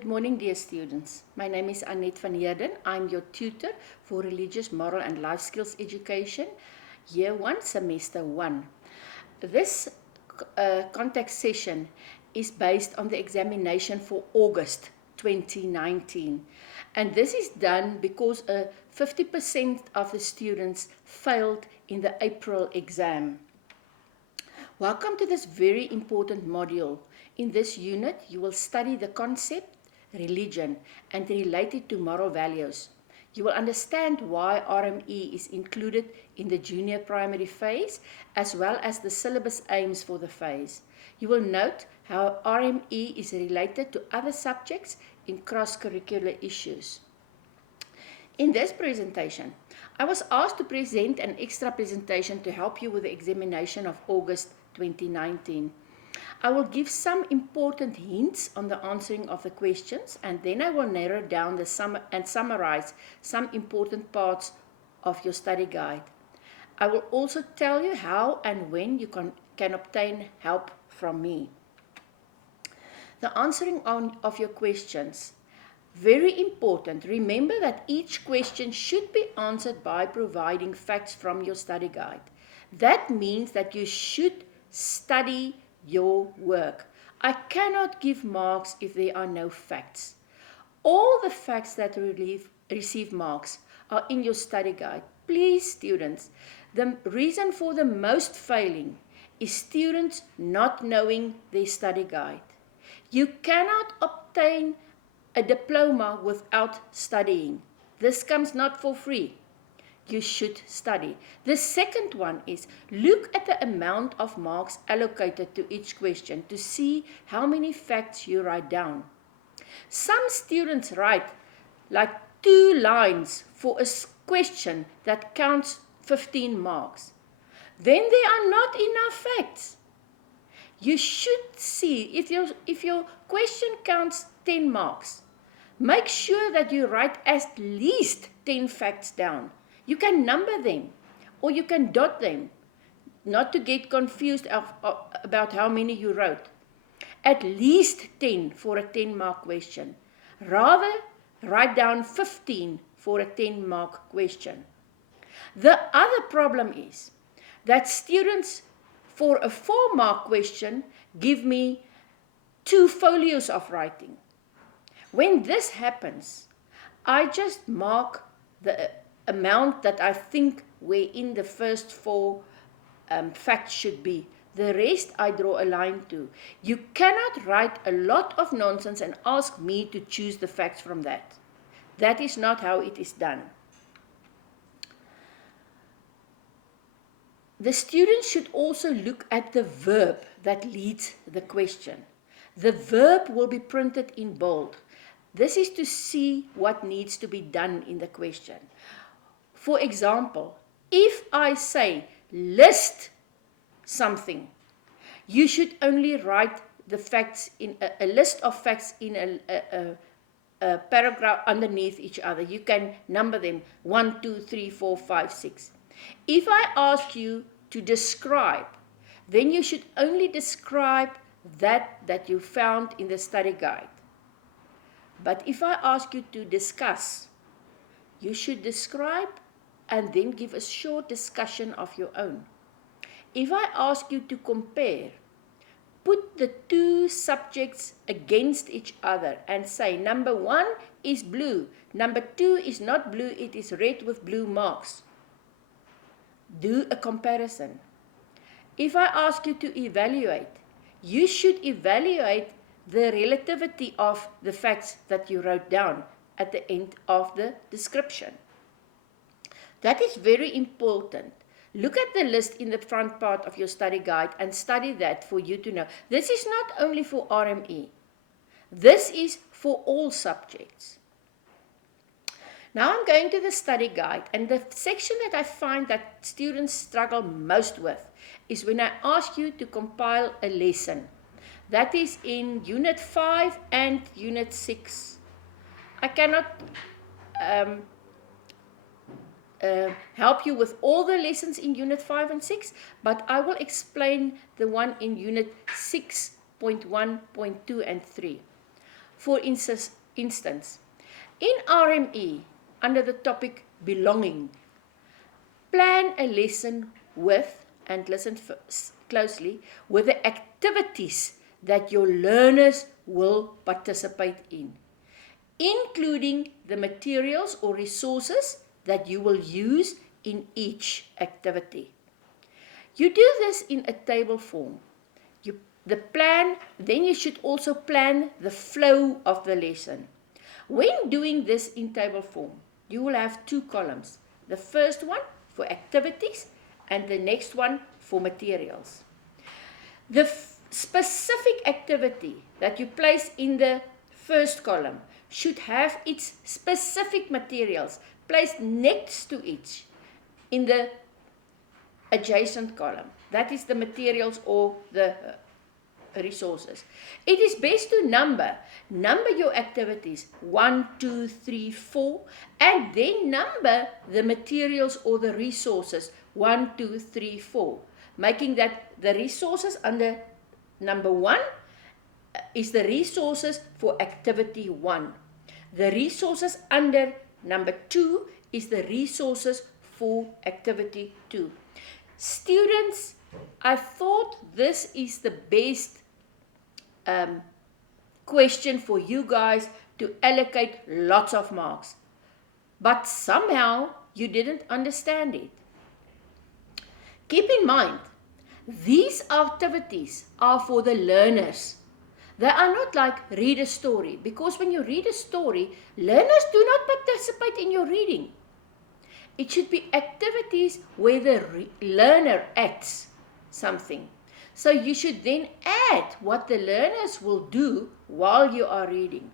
Good morning, dear students. My name is Annette van Heerden. I'm your tutor for Religious, Moral and Life Skills Education, Year 1, Semester 1. This contact session is based on the examination for August 2019. And this is done because 50% of the students failed in the April exam. Welcome to this very important module. In this unit, you will study the concept, religion, and relate it to moral values. You will understand why RME is included in the junior primary phase, as well as the syllabus aims for the phase. You will note how RME is related to other subjects in cross-curricular issues. In this presentation, I was asked to present an extra presentation to help you with the examination of August 2019. I will give some important hints on the answering of the questions, and then I will narrow down and summarize some important parts of your study guide. I will also tell you how and when you can obtain help from me. The answering of your questions. Very important. Remember that each question should be answered by providing facts from your study guide. That means that you should study your work. I cannot give marks if there are no facts. All the facts that receive marks are in your study guide. Please, students, the reason for the most failing is students not knowing their study guide. You cannot obtain a diploma without studying. This comes not for free. You should study. The second one is look at the amount of marks allocated to each question to see how many facts you write down. Some students write like 2 lines for a question that counts 15 marks. Then there are not enough facts. You should see if your question counts 10 marks. Make sure that you write at least 10 facts down. You can number them or you can dot them, not to get confused about how many you wrote. At least 10 for a 10-mark question. Rather, write down 15 for a 10-mark question. The other problem is that students for a 4-mark question give me 2 folios of writing. When this happens, I just mark the amount that I think wherein the first 4 facts should be. The rest I draw a line to. You cannot write a lot of nonsense and ask me to choose the facts from that. That is not how it is done. The students should also look at the verb that leads the question. The verb will be printed in bold. This is to see what needs to be done in the question. For example, if I say list something, you should only write the facts in a list of facts in a paragraph underneath each other. You can number them 1, 2, 3, 4, 5, 6. If I ask you to describe, then you should only describe that you found in the study guide. But if I ask you to discuss, you should describe and then give a short discussion of your own. If I ask you to compare, put the 2 subjects against each other and say number 1 is blue, number 2 is not blue, it is red with blue marks. Do a comparison. If I ask you to evaluate, you should evaluate the relativity of the facts that you wrote down at the end of the description. That is very important. Look at the list in the front part of your study guide and study that for you to know. This is not only for RME. This is for all subjects. Now I'm going to the study guide, and the section that I find that students struggle most with is when I ask you to compile a lesson. That is in Unit 5 and Unit 6. I cannot help you with all the lessons in Unit 5 and 6, but I will explain the one in Unit 6.1.2 and 3. For instance, in RME, under the topic belonging, plan a lesson with, and listen closely, with the activities that your learners will participate in, including the materials or resources that you will use in each activity. You do this in a table form. Then you should also plan the flow of the lesson. When doing this in table form, you will have two columns. The first one for activities and the next one for materials. The specific activity that you place in the first column should have its specific materials placed next to each in the adjacent column. That is the materials or the resources. It is best to number your activities 1, 2, 3, 4, and then number the materials or the resources 1, 2, 3, 4, making that the resources under number 1 is the resources for activity 1. The resources under number 2 is the resources for activity 2. Students, I thought this is the best question for you guys to allocate lots of marks. But somehow you didn't understand it. Keep in mind, these activities are for the learners. They are not like read a story, because when you read a story, learners do not participate in your reading. It should be activities where the learner acts something. So you should then add what the learners will do while you are reading.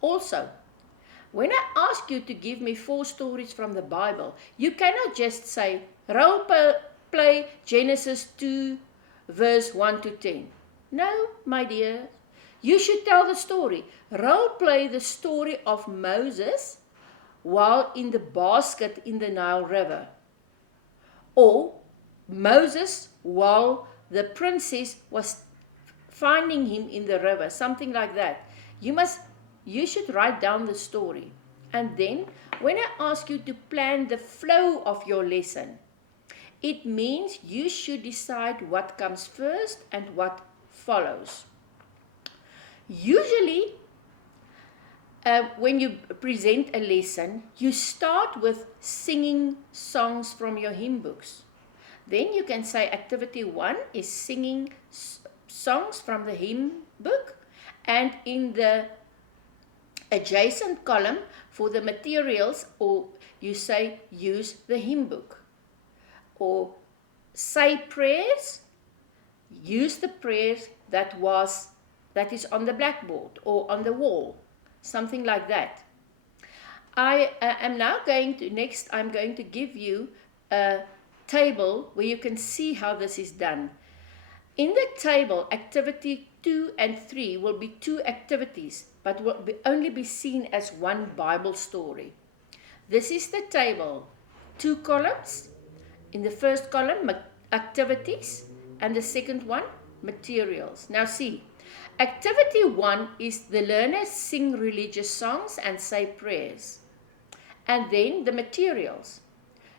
Also, when I ask you to give me 4 stories from the Bible, you cannot just say, role play Genesis 2, verse 1 to 10. No, my dear. You should tell the story. Role play the story of Moses while in the basket in the Nile River. Or Moses while the princess was finding him in the river, something like that. You should write down the story. And then, when I ask you to plan the flow of your lesson, it means you should decide what comes first and what follows. Usually, when you present a lesson, you start with singing songs from your hymn books. Then you can say activity 1 is singing songs from the hymn book, and in the adjacent column for the materials, or you say use the hymn book, or say prayers, use the prayers that is on the blackboard or on the wall, something like that. I'm going to give you a table where you can see how this is done. In the table, activity 2 and 3 will be 2 activities, but will only be seen as one Bible story. This is the table. 2 columns. In the first column, activities, and the second one, materials. Now see, activity 1 is the learners sing religious songs and say prayers. And then the materials.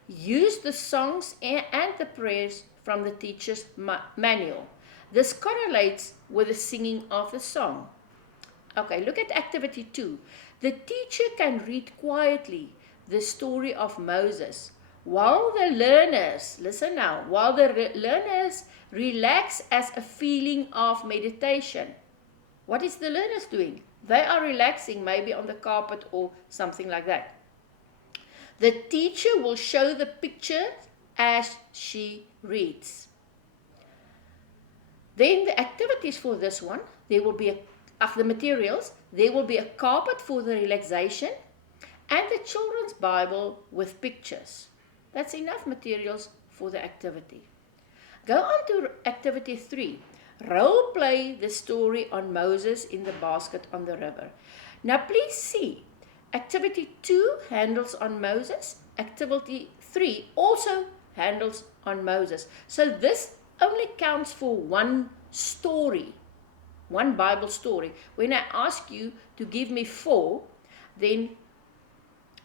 Use the songs and the prayers from the teacher's manual. This correlates with the singing of the song. Okay, look at activity 2. The teacher can read quietly the story of Moses while the learners, listen now, while the learners relax as a feeling of meditation. What is the learners doing? They are relaxing, maybe on the carpet or something like that. The teacher will show the picture as she reads. Then the activities for this one, there will be of the materials, there will be a carpet for the relaxation and the children's Bible with pictures. That's enough materials for the activity. Go on to activity 3. Role play the story on Moses in the basket on the river. Now please see, activity 2 handles on Moses. Activity 3 also handles on Moses. So this only counts for one story. one Bible story. When I ask you to give me 4, then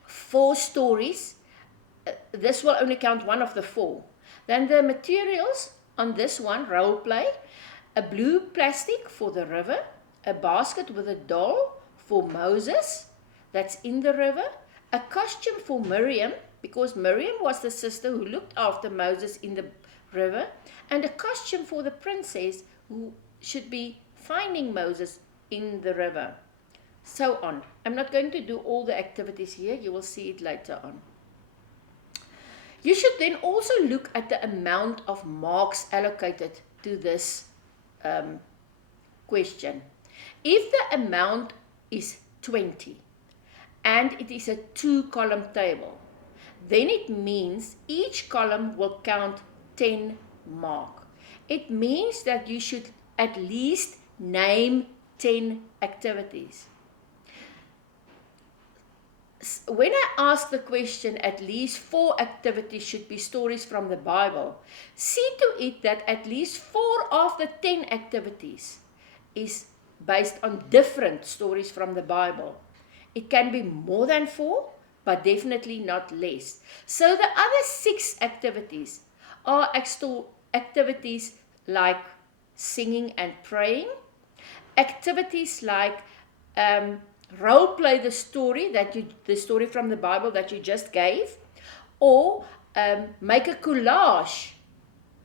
4 stories, this will only count one of the 4. Then the materials on this one, role play, a blue plastic for the river, a basket with a doll for Moses that's in the river, a costume for Miriam, because Miriam was the sister who looked after Moses in the river, and a costume for the princess who should be finding Moses in the river. So on. I'm not going to do all the activities here. You will see it later on. You should then also look at the amount of marks allocated to this question. If the amount is 20 and it is a 2-column table, then it means each column will count 10 marks. It means that you should at least name 10 activities. When I ask the question, at least 4 activities should be stories from the Bible, see to it that at least 4 of the 10 activities is based on different stories from the Bible. It can be more than 4, but definitely not less. So the other 6 activities are activities like singing and praying, activities like role play the story from the Bible that you just gave, or make a collage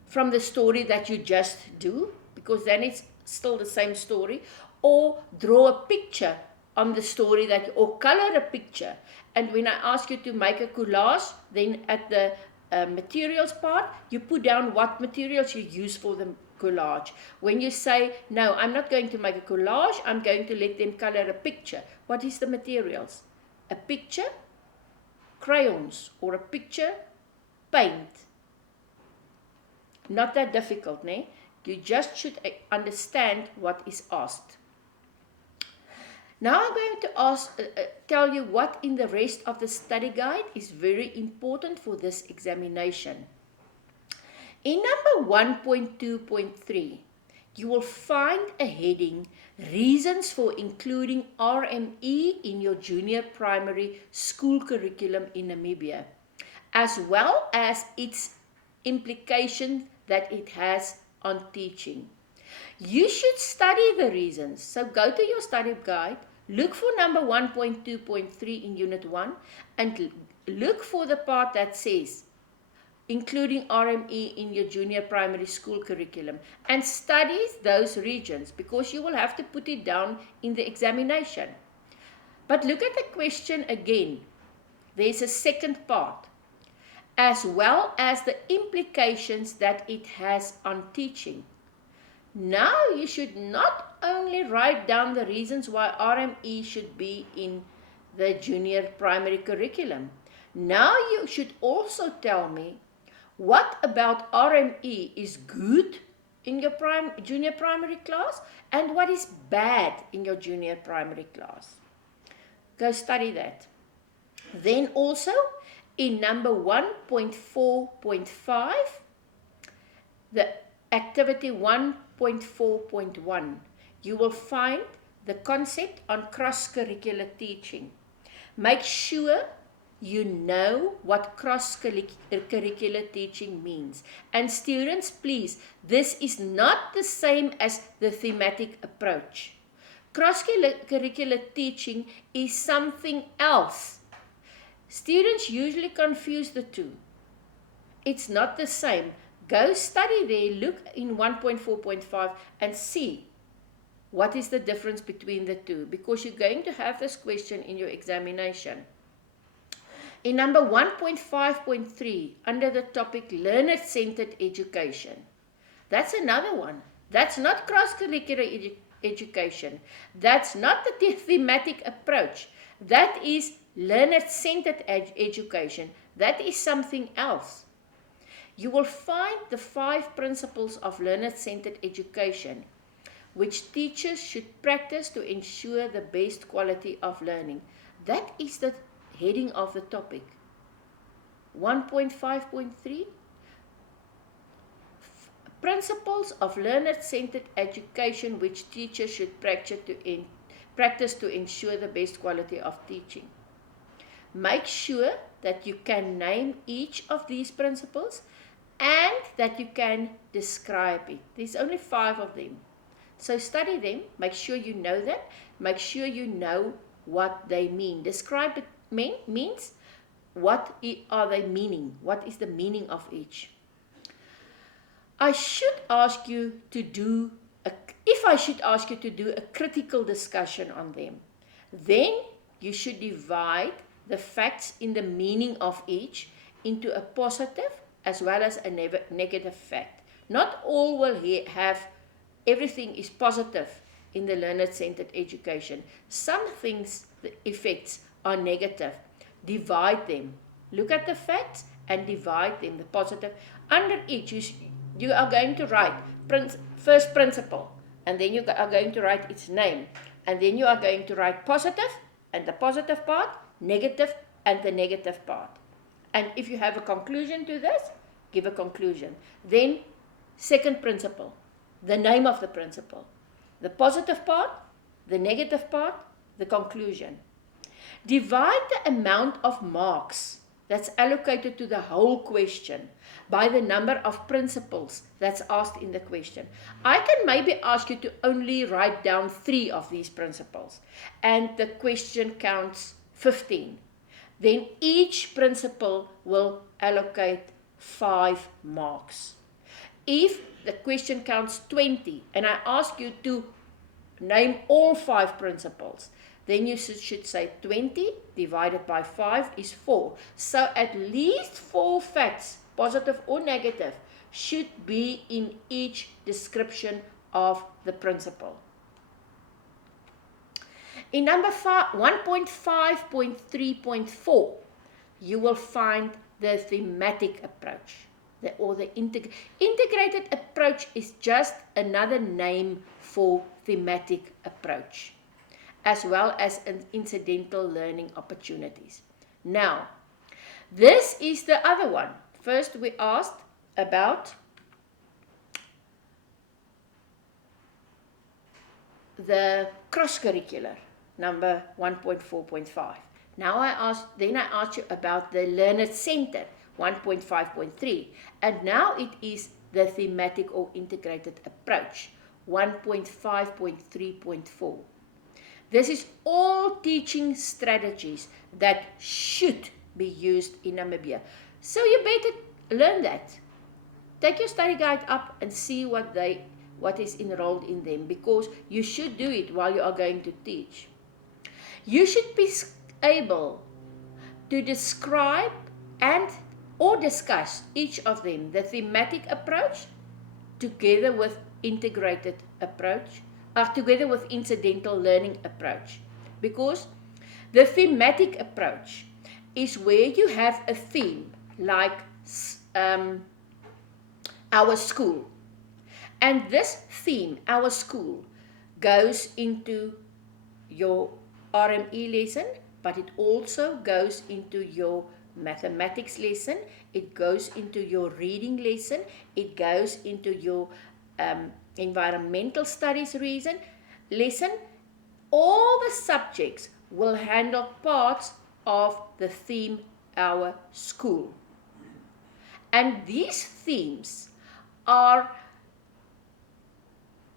from the story that you just do, because then it's still the same story, or draw a picture on the story or color a picture. And when I ask you to make a collage, then at the materials part, you put down what materials you use for the collage. When you say, no, I'm not going to make a collage, I'm going to let them color a picture. What is the materials? A picture, crayons, or a picture, paint. Not that difficult, ne? You just should understand what is asked. Now I'm going to tell you what in the rest of the study guide is very important for this examination. In number 1.2.3, you will find a heading, Reasons for Including RME in Your Junior Primary School Curriculum in Namibia, as well as its implications that it has on teaching. You should study the reasons. So go to your study guide, look for number 1.2.3 in Unit 1, and look for the part that says, including RME in your junior primary school curriculum, and study those regions, because you will have to put it down in the examination. But look at the question again. There's a second part, as well as the implications that it has on teaching. Now you should not only write down the reasons why RME should be in the junior primary curriculum. Now you should also tell me what about RME is good in your junior primary class and what is bad in your junior primary class. Go study that. Then also in number 1.4.5, the activity 1.4.1, you will find the concept on cross-curricular teaching. Make sure you know what cross-curricular teaching means. And students, please, this is not the same as the thematic approach. Cross-curricular teaching is something else. Students usually confuse the two. It's not the same. Go study there, look in 1.4.5 and see what is the difference between the two, because you're going to have this question in your examination. In number 1.5.3, under the topic Learner-Centered Education, that's another one. That's not cross-curricular education. That's not the thematic approach. That is Learner-Centered Education. That is something else. You will find the 5 principles of Learner-Centered Education, which teachers should practice to ensure the best quality of learning. That is the heading of the topic. 1.5.3, Principles of learner-centered education which teachers should practice to ensure the best quality of teaching. Make sure that you can name each of these principles and that you can describe it. There's only 5 of them. So study them, make sure you know them, make sure you know what they mean. Describe it means what are they meaning? What is the meaning of each? If I should ask you to do a critical discussion on them, then you should divide the facts in the meaning of each into a positive as well as a negative fact. Not all will have everything is positive in the learner-centered education. Some things, the effects are negative. Divide them. Look at the facts and divide them, the positive. Under each, you are going to write first principle, and then you are going to write its name, and then you are going to write positive and the positive part, negative and the negative part. And if you have a conclusion to this, give a conclusion. Then second principle, the name of the principle, the positive part, the negative part, the conclusion. Divide the amount of marks that's allocated to the whole question by the number of principles that's asked in the question. I can maybe ask you to only write down 3 of these principles, and the question counts 15. Then each principle will allocate 5 marks. If the question counts 20 and I ask you to name all 5 principles, then you should say 20 divided by 5 is 4. So at least 4 facts, positive or negative, should be in each description of the principle. In number 1.5.3.4, you will find the thematic approach. The integrated approach is just another name for thematic approach, as well as an incidental learning opportunities. Now, this is the other one. First, we asked about the cross-curricular, number 1.4.5. Now I asked you about the learner-centered, 1.5.3, and now it is the thematic or integrated approach, 1.5.3.4. This is all teaching strategies that should be used in Namibia. So you better learn that. Take your study guide up and see what is enrolled in them, because you should do it while you are going to teach. You should be able to describe or discuss each of them, the thematic approach together with integrated approach, together with incidental learning approach, because the thematic approach is where you have a theme like our school, and this theme, our school, goes into your RME lesson, but it also goes into your mathematics lesson, it goes into your reading lesson, it goes into your environmental studies lesson. All the subjects will handle parts of the theme, our school. And these themes are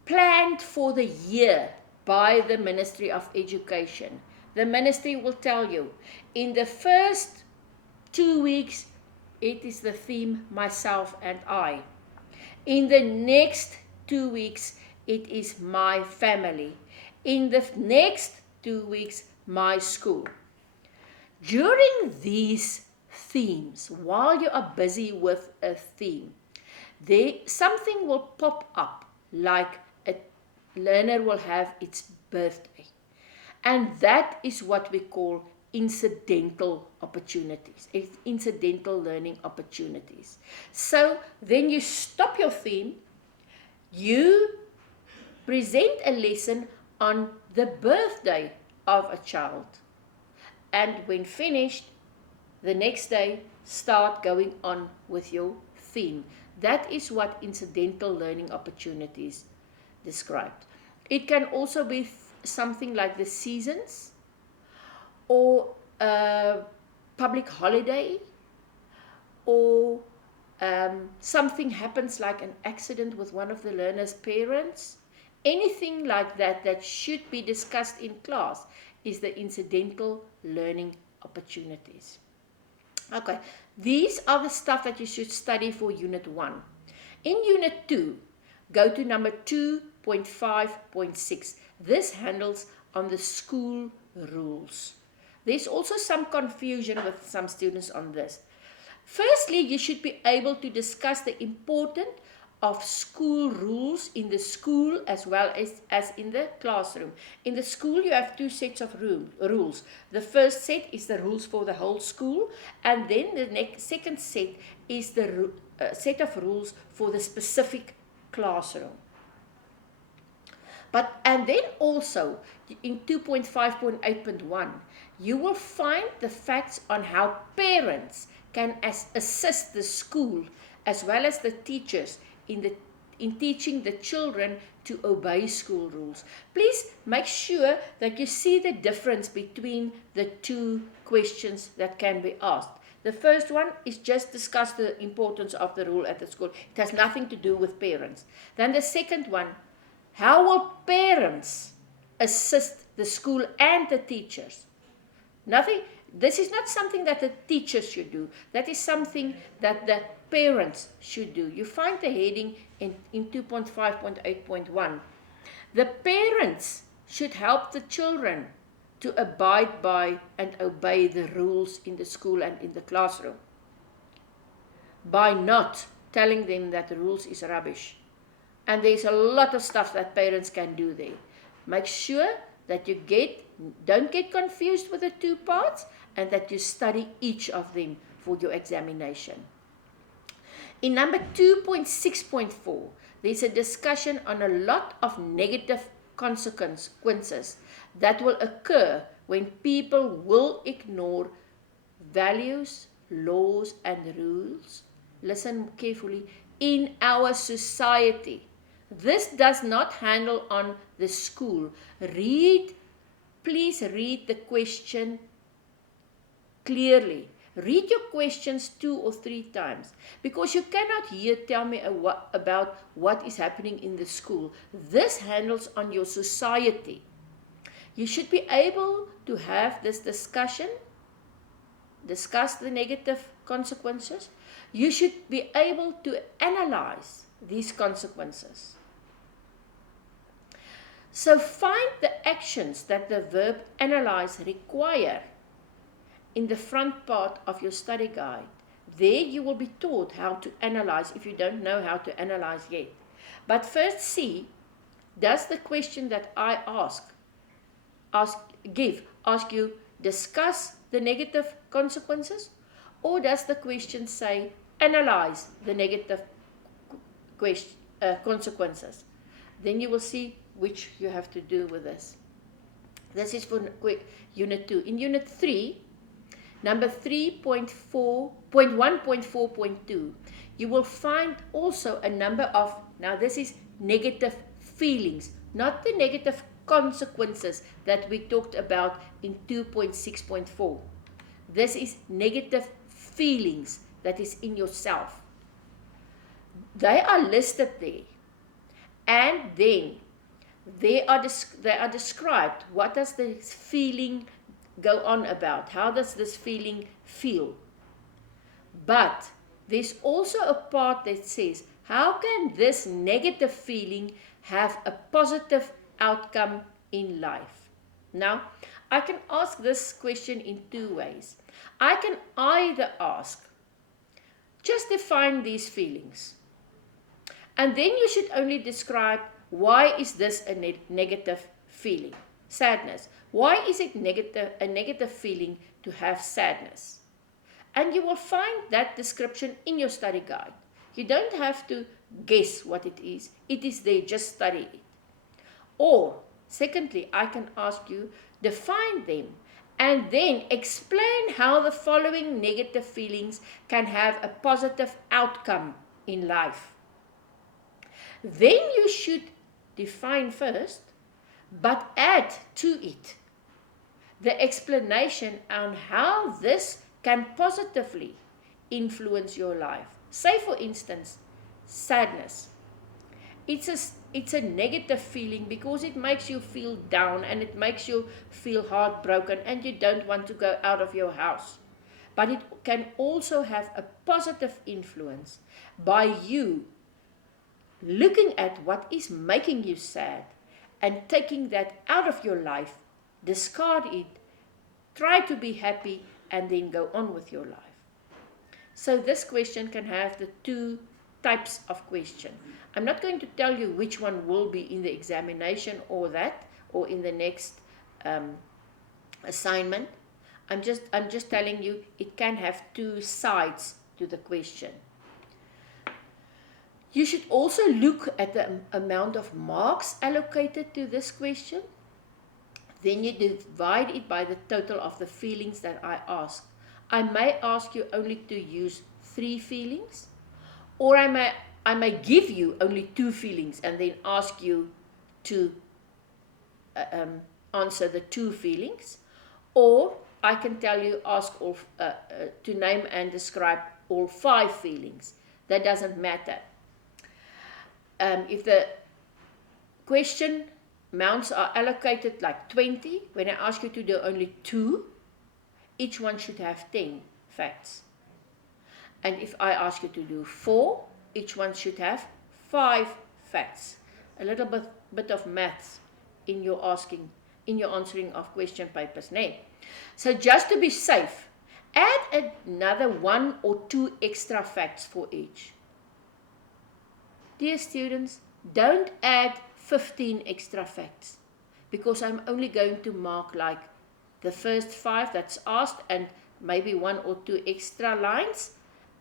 planned for the year by the Ministry of Education. The ministry will tell you, in the first 2 weeks, it is the theme myself and I. In the next 2 weeks, it is my family. In the next 2 weeks, my school. During these themes, while you are busy with a theme, something will pop up, like a learner will have its birthday. And that is what we call incidental opportunities, incidental learning opportunities. So then you stop your theme, you present a lesson on the birthday of a child, and when finished, the next day start going on with your theme. That is what incidental learning opportunities described. It can also be something like the seasons, or a public holiday, or something happens like an accident with one of the learner's parents. Anything like that that should be discussed in class is the incidental learning opportunities. Okay, these are the stuff that you should study for Unit 1. In Unit 2, go to number 2.5.6. This handles on the school rules. There's also some confusion with some students on this. Firstly, you should be able to discuss the importance of school rules in the school as well as in the classroom. In the school, you have two sets of rules. The first set is the rules for the whole school, and then the second set is the set of rules for the specific classroom. And then also in 2.5.8.1, you will find the facts on how parents can assist the school as well as the teachers in teaching the children to obey school rules. Please make sure that you see the difference between the two questions that can be asked. The first one is just discuss the importance of the rule at the school. It has nothing to do with parents. Then the second one, how will parents assist the school and the teachers? This is not something that the teachers should do. That is something that the parents should do. You find the heading in 2.5.8.1. The parents should help the children to abide by and obey the rules in the school and in the classroom by not telling them that the rules is rubbish. And there's a lot of stuff that parents can do there. Make sure that you don't get confused with the two parts, and that you study each of them for your examination. In number 2.6.4, there's a discussion on a lot of negative consequences that will occur when people will ignore values, laws, and rules. Listen carefully. In our society. This does not handle on the school. Please read the question clearly. Read your questions 2 or 3 times, because you cannot here tell me about what is happening in the school. This handles on your society. You should be able to have this discussion, discuss the negative consequences. You should be able to analyze these consequences. So find the actions that the verb analyze require in the front part of your study guide. There you will be taught how to analyze if you don't know how to analyze yet. But first see, does the question that I ask you discuss the negative consequences, or does the question say analyze the negative consequences? Then you will see which you have to do with this. This is for Unit 2. In Unit 3, number 3.1.4.2, you will find also a number of, now this is negative feelings, not the negative consequences that we talked about in 2.6.4. This is negative feelings that is in yourself. They are listed there. And then they are described. What does this feeling go on about? How does this feeling feel? But there's also a part that says, how can this negative feeling have a positive outcome in life? Now, I can ask this question in 2 ways. I can either ask, just define these feelings. And then you should only describe, why is this a negative feeling? Sadness. Why is it a negative feeling to have sadness? And you will find that description in your study guide. You don't have to guess what it is. It is there, just study it. Or, secondly, I can ask you, define them, and then explain how the following negative feelings can have a positive outcome in life. Then you should define first, but add to it the explanation on how this can positively influence your life. Say, for instance, sadness. It's a negative feeling because it makes you feel down and it makes you feel heartbroken and you don't want to go out of your house. But it can also have a positive influence by you looking at what is making you sad and taking that out of your life, discard it, try to be happy, and then go on with your life. So this question can have the two types of question. I'm not going to tell you which one will be in the examination or in the next assignment. I'm just telling you it can have two sides to the question. You should also look at the amount of marks allocated to this question. Then you divide it by the total of the feelings that I ask. I may ask you only to use 3 feelings, or I may give you only 2 feelings and then ask you to answer the 2 feelings, or I can tell you to name and describe all 5 feelings. That doesn't matter. If the question amounts are allocated like 20, when I ask you to do only 2, each one should have 10 facts. And if I ask you to do 4, each one should have 5 facts. A little bit of maths in your answering of question papers. So just to be safe, add another 1 or 2 extra facts for each. Dear students, don't add 15 extra facts, because I'm only going to mark like the first 5 that's asked and maybe 1 or 2 extra lines,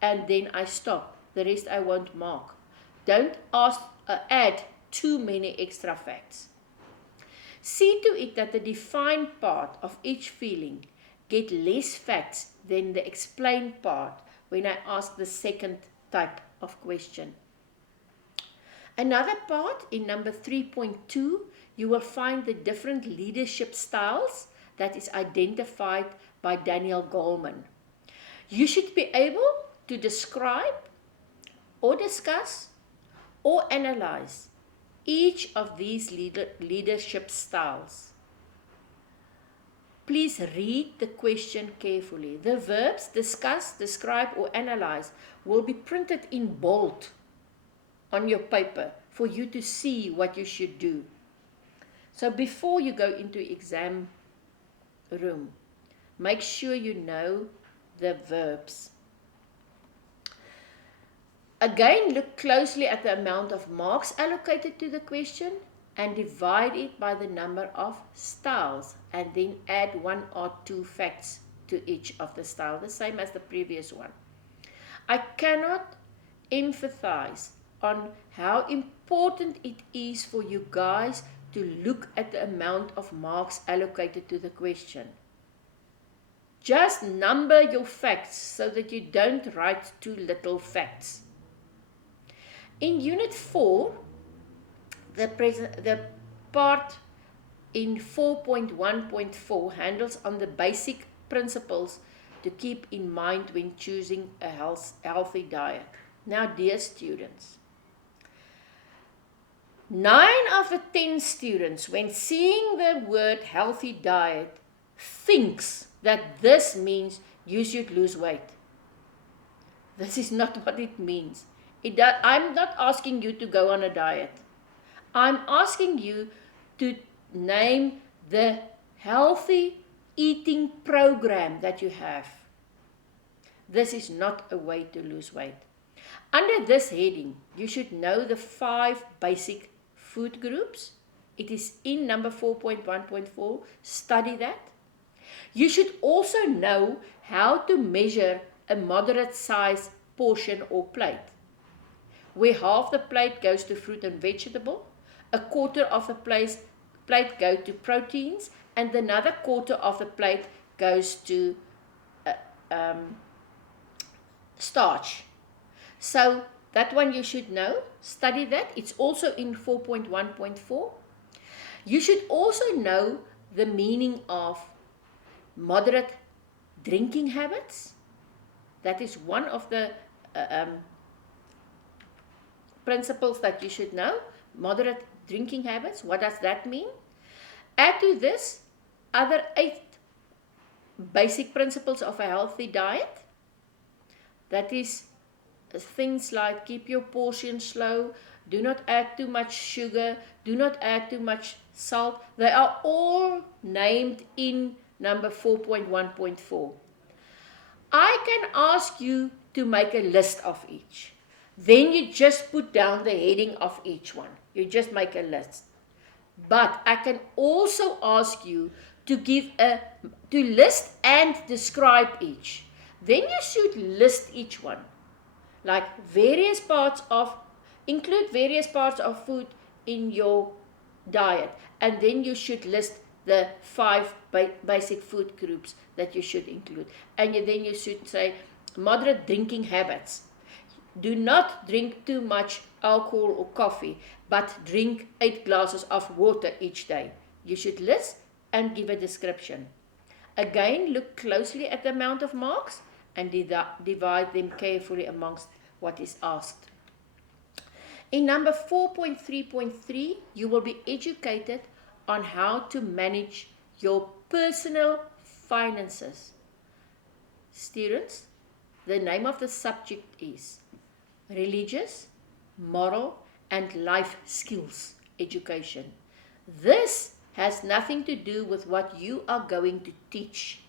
and then I stop. The rest I won't mark. Don't add too many extra facts. See to it that the defined part of each feeling get less facts than the explained part when I ask the second type of question. Another part, in number 3.2, you will find the different leadership styles that is identified by Daniel Goleman. You should be able to describe or discuss or analyze each of these leadership styles. Please read the question carefully. The verbs discuss, describe, or analyze will be printed in bold on your paper for you to see what you should do. So before you go into exam room, make sure you know the verbs. Again, look closely at the amount of marks allocated to the question and divide it by the number of styles, and then add 1 or 2 facts to each of the styles, the same as the previous one. I cannot emphasize on how important it is for you guys to look at the amount of marks allocated to the question. Just number your facts so that you don't write too little facts. In Unit 4, the part in 4.1.4 handles on the basic principles to keep in mind when choosing a healthy diet. Now, dear students, 9 of the 10 students, when seeing the word healthy diet, thinks that this means you should lose weight. This is not what it means. I'm not asking you to go on a diet. I'm asking you to name the healthy eating program that you have. This is not a way to lose weight. Under this heading, you should know the 5 basic food groups. It is in number 4.1.4. Study that. You should also know how to measure a moderate size portion or plate, where half the plate goes to fruit and vegetable, a quarter of the plate goes to proteins, and another quarter of the plate goes to starch. So That one you should know. Study that. It's also in 4.1.4. You should also know the meaning of moderate drinking habits. That is one of the principles that you should know. Moderate drinking habits. What does that mean? Add to this other 8 basic principles of a healthy diet. That is things like keep your portions low, do not add too much sugar, do not add too much salt. They are all named in number 4.1.4. I can ask you to make a list of each. Then you just put down the heading of each one. You just make a list. But I can also ask you to list and describe each. Then you should list each one. Like include various parts of food in your diet. And then you should list the 5 basic food groups that you should include. And then you should say moderate drinking habits. Do not drink too much alcohol or coffee, but drink 8 glasses of water each day. You should list and give a description. Again, look closely at the amount of marks and divide them carefully amongst what is asked. In number 4.3.3, you will be educated on how to manage your personal finances. Students, the name of the subject is Religious, Moral, and Life Skills Education. This has nothing to do with what you are going to teach.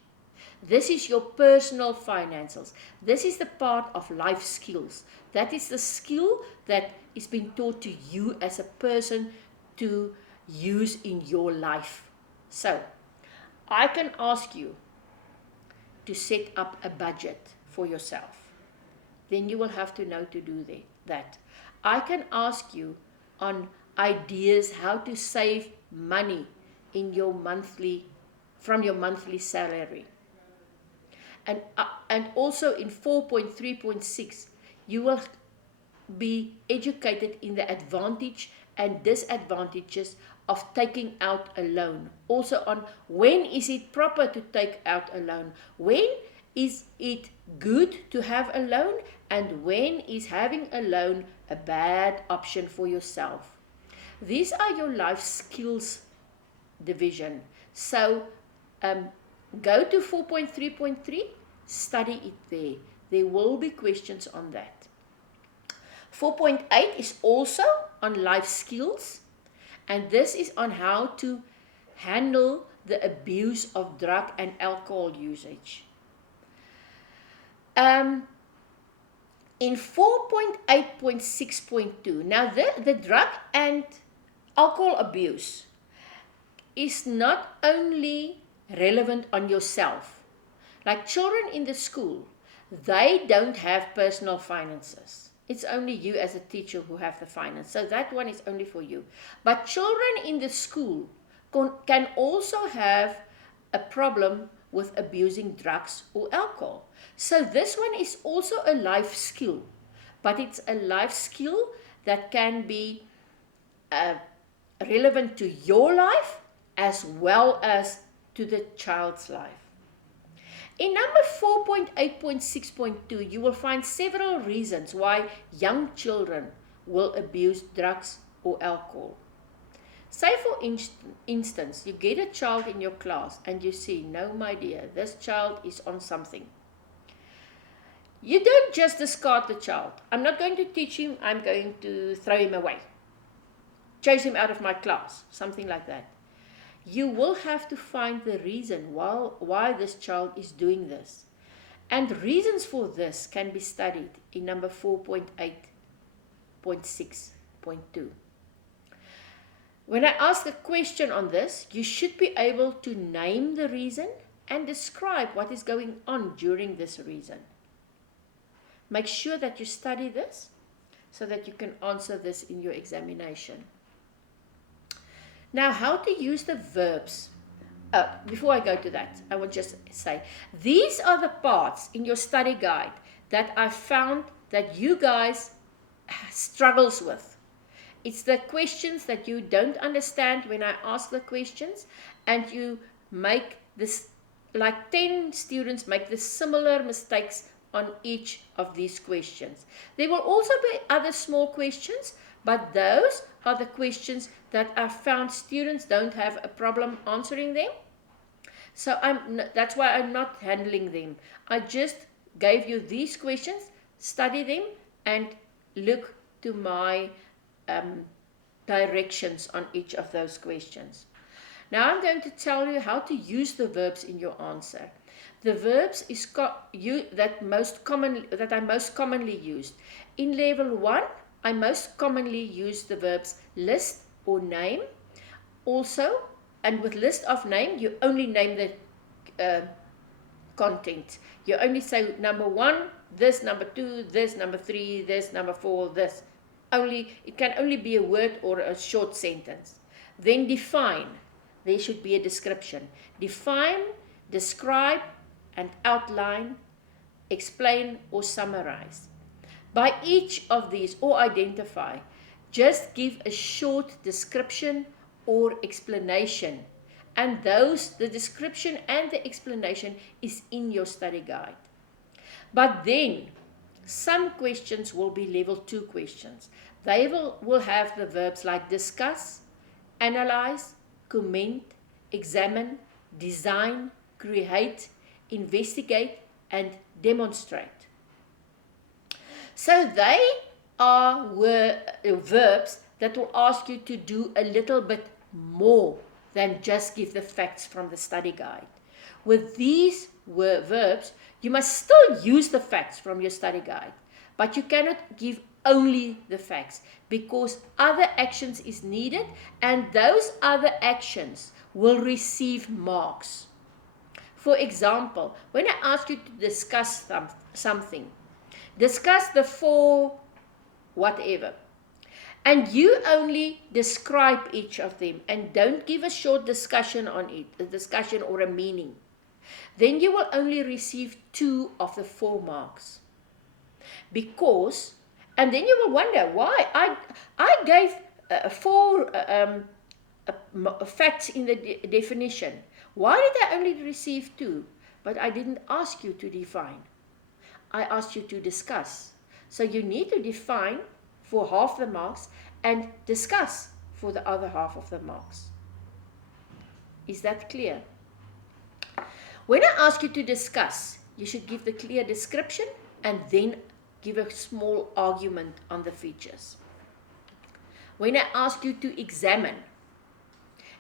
This is your personal finances. This is the part of life skills. That is the skill that is being taught to you as a person to use in your life. So, I can ask you to set up a budget for yourself. Then you will have to know to do that. I can ask you on ideas how to save money in from your monthly salary. And also in 4.3.6, you will be educated in the advantage and disadvantages of taking out a loan. Also on when is it proper to take out a loan, when is it good to have a loan, and when is having a loan a bad option for yourself. These are your life skills division. So go to 4.3.3, study it there. There will be questions on that. 4.8 is also on life skills, and this is on how to handle the abuse of drug and alcohol usage. In 4.8.6.2, now the drug and alcohol abuse is not only relevant on yourself. Like children in the school, they don't have personal finances. It's only you as a teacher who have the finance. So that one is only for you. But children in the school can also have a problem with abusing drugs or alcohol. So this one is also a life skill. But it's a life skill that can be relevant to your life as well as to the child's life. In number 4.8.6.2, you will find several reasons why young children will abuse drugs or alcohol. Say for instance, you get a child in your class and you see, no, my dear, this child is on something. You don't just discard the child. I'm not going to teach him, I'm going to throw him away. Chase him out of my class, something like that. You will have to find the reason why this child is doing this. And reasons for this can be studied in number 4.8.6.2. When I ask a question on this, you should be able to name the reason and describe what is going on during this reason. Make sure that you study this so that you can answer this in your examination. Now, how to use the verbs. Before I go to that, I will just say, these are the parts in your study guide that I found that you guys struggles with. It's the questions that you don't understand when I ask the questions, and you make this, like 10 students make the similar mistakes on each of these questions. There will also be other small questions, but those are the questions that I found students don't have a problem answering them. So that's why I'm not handling them. I just gave you these questions, study them, and look to my directions on each of those questions. Now I'm going to tell you how to use the verbs in your answer. The verbs that I most commonly used. In level 1, I most commonly use the verbs list or name. Also, and with list of name, you only name the content. You only say number 1, this, number 2, this, number 3, this, number 4, this. It can only be a word or a short sentence. Then define. There should be a description. Define, describe, and outline, explain, or summarize. By each of these, or identify, just give a short description or explanation. And the description and the explanation is in your study guide. But then, some questions will be level 2 questions. They will have the verbs like discuss, analyze, comment, examine, design, create, investigate, and demonstrate. So they are verbs that will ask you to do a little bit more than just give the facts from the study guide. With these verbs, you must still use the facts from your study guide, but you cannot give only the facts, because other actions is needed, and those other actions will receive marks. For example, when I ask you to discuss something, discuss the 4 whatever, and you only describe each of them and don't give a short discussion on it, a discussion or a meaning, then you will only receive 2 of the 4 marks. And then you will wonder why I gave 4 facts in the definition. Why did I only receive 2? But I didn't ask you to define. I asked you to discuss. So you need to define for half the marks and discuss for the other half of the marks. Is that clear? When I ask you to discuss, you should give the clear description and then give a small argument on the features. When I ask you to examine,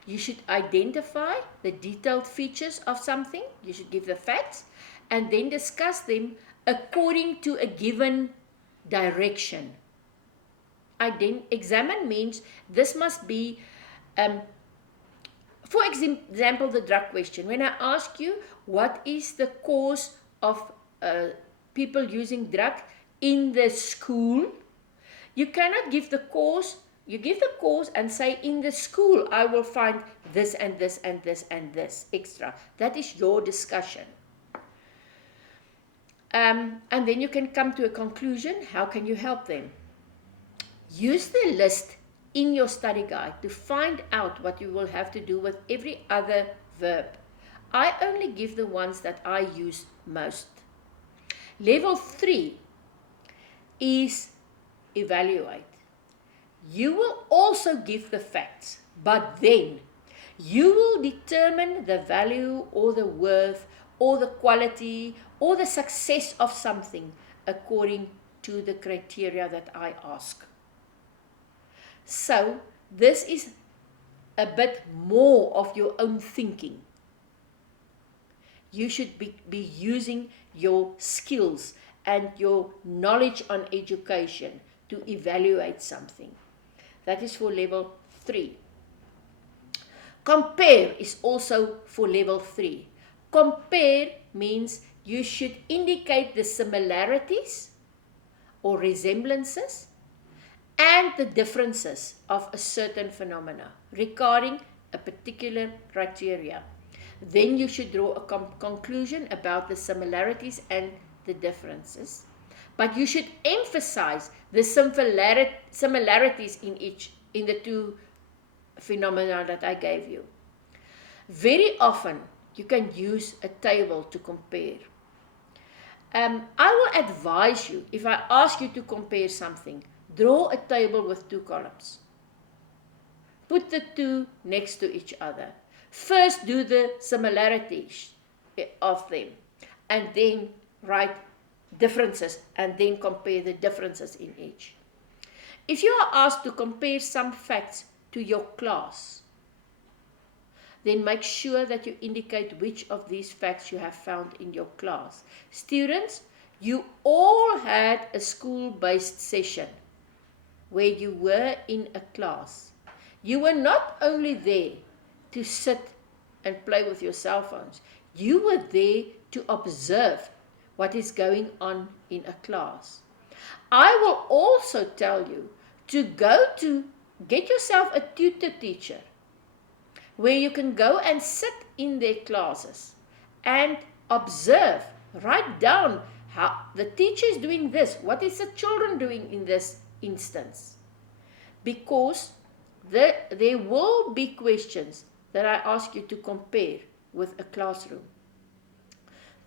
you should identify the detailed features of something. You should give the facts and then discuss them according to a given direction. Examine means this must be, for example, the drug question. When I ask you what is the cause of people using drugs in the school, you cannot give the cause. You give the cause and say, in the school I will find this and this and this and this extra. That is your discussion. And then you can come to a conclusion. How can you help them? Use the list in your study guide to find out what you will have to do with every other verb. I only give the ones that I use most. Level 3 is evaluate. You will also give the facts, but then you will determine the value or the worth or the quality or the success of something according to the criteria that I ask. So this is a bit more of your own thinking. You should be using your skills and your knowledge on education to evaluate something. That is for level 3. Compare is also for level 3. Compare means you should indicate the similarities or resemblances and the differences of a certain phenomena regarding a particular criteria. Then you should draw a conclusion about the similarities and the differences. but you should emphasize the similarities in the two phenomena that I gave you. Very often, you can use a table to compare. I will advise you, if I ask you to compare something, draw a table with 2 columns. Put the two next to each other. First, do the similarities of them, and then write differences, and then compare the differences in each. If you are asked to compare some facts to your class, then make sure that you indicate which of these facts you have found in your class. Students, you all had a school-based session where you were in a class. You were not only there to sit and play with your cell phones, you were there to observe what is going on in a class. I will also tell you to get yourself a tutor teacher where you can go and sit in their classes and observe, write down how the teacher is doing this, what is the children doing in this instance. Because there will be questions that I ask you to compare with a classroom.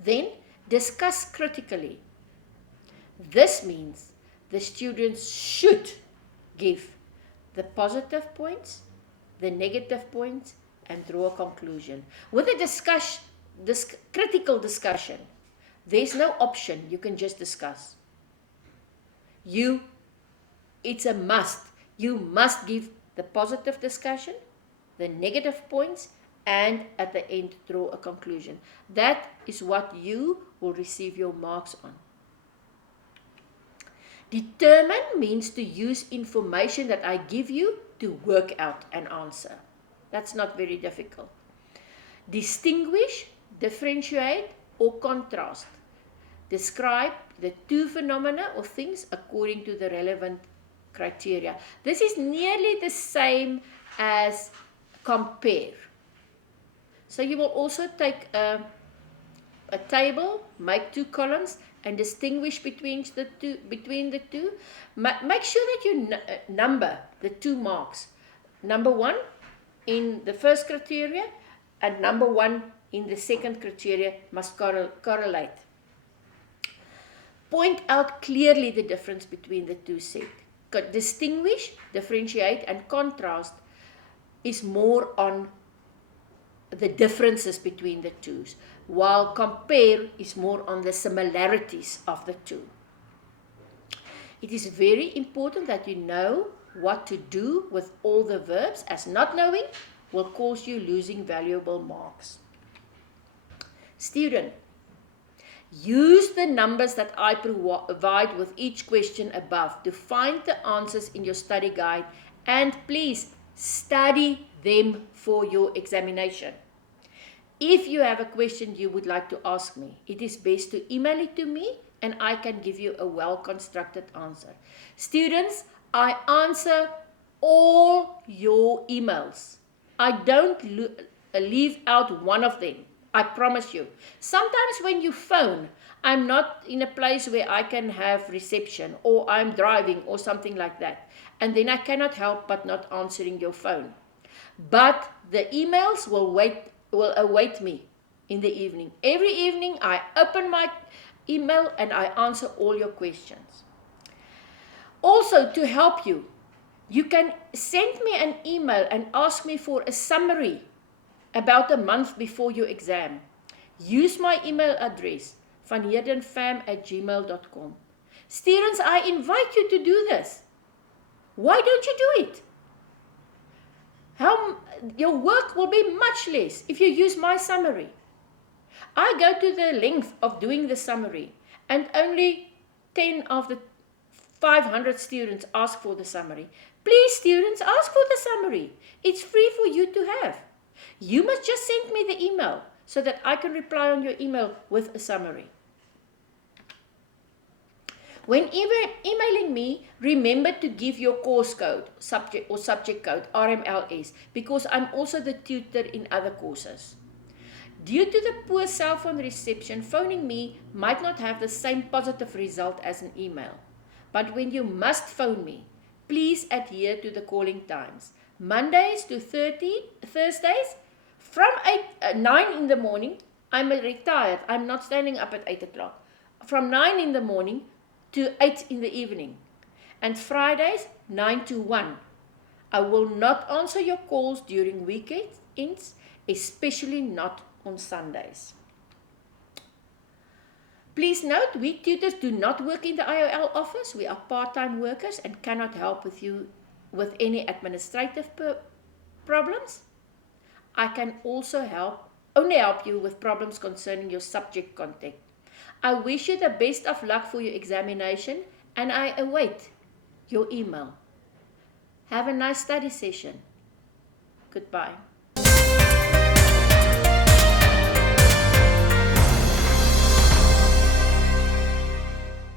Then discuss critically. This means the students should give the positive points, the negative points, and draw a conclusion. With this critical discussion, there's no option. You can just discuss. It's a must. You must give the positive discussion, the negative points, and at the end draw a conclusion. That is what you will receive your marks on. Determine means to use information that I give you to work out an answer. That's not very difficult. Distinguish, differentiate, or contrast. Describe the two phenomena or things according to the relevant criteria. This is nearly the same as compare. So you will also take a table, make 2 columns, and distinguish between the two. Make sure that you number the 2 marks. Number 1 in the first criteria and number 1 in the second criteria must correlate. Point out clearly the difference between the 2 sets. Distinguish, differentiate, and contrast is more on the differences between the twos, while compare is more on the similarities of the two. It is very important that you know what to do with all the verbs, as not knowing will cause you losing valuable marks. Student, use the numbers that I provide with each question above to find the answers in your study guide, and please study them for your examination. If you have a question you would like to ask me, it is best to email it to me and I can give you a well-constructed answer. Students, I answer all your emails. I don't leave out one of them. I promise you. Sometimes when you phone, I'm not in a place where I can have reception, or I'm driving or something like that. And then I cannot help but not answering your phone. But the emails will await me in the evening. Every evening I open my email and I answer all your questions. Also, to help you, you can send me an email and ask me for a summary about a month before your exam. Use my email address, vanheerdenfam@gmail.com. Students, I invite you to do this. Why don't you do it? Your work will be much less if you use my summary. I go to the length of doing the summary, and only 10 of the 500 students ask for the summary. Please, students, ask for the summary. It's free for you to have. You must just send me the email so that I can reply on your email with a summary. When emailing me, remember to give your course code, subject code, RMLS, because I'm also the tutor in other courses. Due to the poor cell phone reception, phoning me might not have the same positive result as an email. But when you must phone me, please adhere to the calling times. Mondays to Thursdays, from 9 in the morning, I'm retired, I'm not standing up at 8 o'clock. From 9 in the morning to 8 in the evening. And Fridays, 9 to 1. I will not answer your calls during weekends, especially not on Sundays. Please note, we tutors do not work in the IOL office. We are part-time workers and cannot help with you with any administrative problems. I can also only help you with problems concerning your subject content. I wish you the best of luck for your examination and I await your email. Have a nice study session. Goodbye.